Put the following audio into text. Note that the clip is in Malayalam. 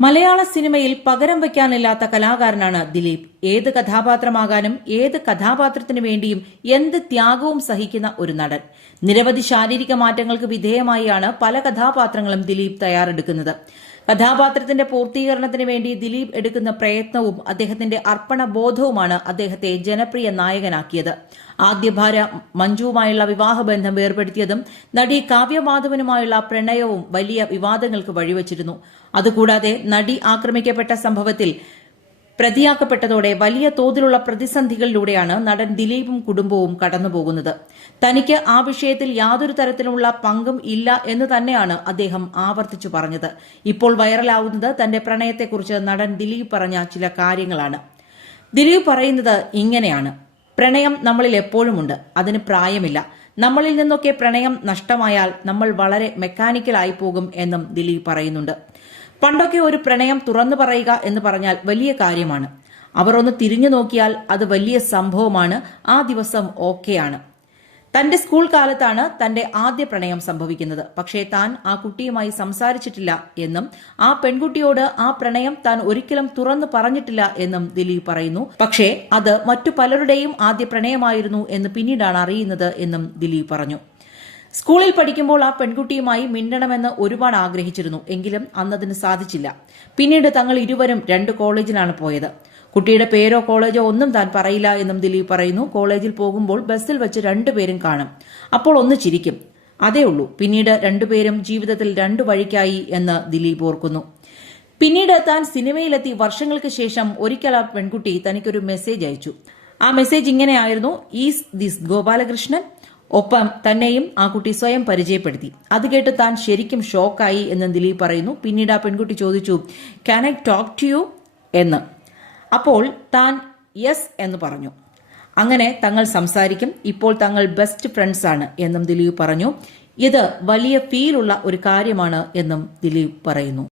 മലയാള സിനിമയിൽ പകരം വയ്ക്കാനില്ലാത്ത കലാകാരനാണ് ദിലീപ്. ഏത് കഥാപാത്രമാകാനും ഏത് കഥാപാത്രത്തിനു വേണ്ടിയും എന്ത് ത്യാഗവും സഹിക്കുന്ന ഒരു നടൻ. നിരവധി ശാരീരിക മാറ്റങ്ങൾക്ക് വിധേയമായാണ് പല കഥാപാത്രങ്ങളും ദിലീപ് തയ്യാറെടുക്കുന്നത്. കഥാപാത്രത്തിന്റെ പൂർത്തീകരണത്തിന് വേണ്ടി ദിലീപ് എടുക്കുന്ന പ്രയത്നവും അദ്ദേഹത്തിന്റെ അർപ്പണ ബോധവുമാണ് അദ്ദേഹത്തെ ജനപ്രിയ നായകനാക്കിയത്. ആദ്യ ഭാര്യ മഞ്ജുവുമായുള്ള വിവാഹബന്ധം വേർപെടുത്തിയതും നടി കാവ്യമാധവനുമായുള്ള പ്രണയവും വലിയ വിവാദങ്ങൾക്ക് വഴിവച്ചിരുന്നു. അതുകൂടാതെ നടി ആക്രമിക്കപ്പെട്ട സംഭവത്തിൽ പ്രതിയാക്കപ്പെട്ടതോടെ വലിയ തോതിലുള്ള പ്രതിസന്ധികളിലൂടെയാണ് നടൻ ദിലീപും കുടുംബവും കടന്നുപോകുന്നത്. തനിക്ക് ആ വിഷയത്തിൽ യാതൊരു തരത്തിലുള്ള പങ്കും ഇല്ല എന്ന് തന്നെയാണ് അദ്ദേഹം ആവർത്തിച്ചു പറഞ്ഞത്. ഇപ്പോൾ വൈറലാവുന്നത് തന്റെ പ്രണയത്തെക്കുറിച്ച് നടൻ ദിലീപ് പറഞ്ഞ ചില കാര്യങ്ങളാണ്. ദിലീപ് പറയുന്നത് ഇങ്ങനെയാണ്. പ്രണയം നമ്മളിൽ എപ്പോഴുമുണ്ട്. അതിന് പ്രായമില്ല. നമ്മളിൽ നിന്നൊക്കെ പ്രണയം നഷ്ടമായാൽ നമ്മൾ വളരെ മെക്കാനിക്കലായി പോകും എന്നും ദിലീപ് പറയുന്നുണ്ട്. പണ്ടൊക്കെ ഒരു പ്രണയം തുറന്നു പറയുക എന്ന് പറഞ്ഞാൽ വലിയ കാര്യമാണ്. അവർ ഒന്ന് തിരിഞ്ഞു നോക്കിയാൽ അത് വലിയ സംഭവമാണ്. ആ ദിവസം ഓക്കെയാണ്. തന്റെ സ്കൂൾ കാലത്താണ് തന്റെ ആദ്യ പ്രണയം സംഭവിക്കുന്നത്. പക്ഷേ താൻ ആ കുട്ടിയുമായി സംസാരിച്ചിട്ടില്ല എന്നും ആ പെൺകുട്ടിയോട് ആ പ്രണയം താൻ ഒരിക്കലും തുറന്നു പറഞ്ഞിട്ടില്ല എന്നും ദിലീപ് പറയുന്നു. പക്ഷേ അത് മറ്റു പലരുടെയും ആദ്യ പ്രണയമായിരുന്നു എന്ന് പിന്നീടാണ് അറിയുന്നത് എന്നും ദിലീപ് പറഞ്ഞു. സ്കൂളിൽ പഠിക്കുമ്പോൾ ആ പെൺകുട്ടിയുമായി മിണ്ടണമെന്ന് ഒരുപാട് ആഗ്രഹിച്ചിരുന്നു. എങ്കിലും അന്നതിന് സാധിച്ചില്ല. പിന്നീട് തങ്ങൾ ഇരുവരും രണ്ട് കോളേജിലാണ് പോയത്. കുട്ടിയുടെ പേരോ കോളേജോ ഒന്നും താൻ പറയില്ല എന്നും ദിലീപ് പറയുന്നു. കോളേജിൽ പോകുമ്പോൾ ബസ്സിൽ വെച്ച് രണ്ടുപേരും കാണും. അപ്പോൾ ഒന്ന് ചിരിക്കും. അതേ ഉള്ളൂ. പിന്നീട് രണ്ടുപേരും ജീവിതത്തിൽ രണ്ടു വഴിക്കായി എന്ന് ദിലീപ് ഓർക്കുന്നു. പിന്നീട് താൻ സിനിമയിലെത്തി വർഷങ്ങൾക്ക് ശേഷം ഒരിക്കൽ ആ പെൺകുട്ടി തനിക്കൊരു മെസ്സേജ് അയച്ചു. ആ മെസ്സേജ് ഇങ്ങനെയായിരുന്നു ഈസ് ദിസ് ഗോപാലകൃഷ്ണൻ? ഒപ്പം തന്നെയും ആ കുട്ടി സ്വയം പരിചയപ്പെടുത്തി. അത് കേട്ട് താൻ ശരിക്കും ഷോക്കായി എന്ന് ദിലീപ് പറയുന്നു. പിന്നീട് ആ പെൺകുട്ടി ചോദിച്ചു can I talk to you എന്ന്. അപ്പോൾ താൻ യെസ് എന്ന് പറഞ്ഞു. അങ്ങനെ തങ്ങൾ സംസാരിക്കും. ഇപ്പോൾ തങ്ങൾ ബെസ്റ്റ് ഫ്രണ്ട്സ് ആണ് എന്നും ദിലീപ് പറഞ്ഞു. ഇത് വലിയ ഫീലുള്ള ഒരു കാര്യമാണ് എന്നും ദിലീപ് പറയുന്നു.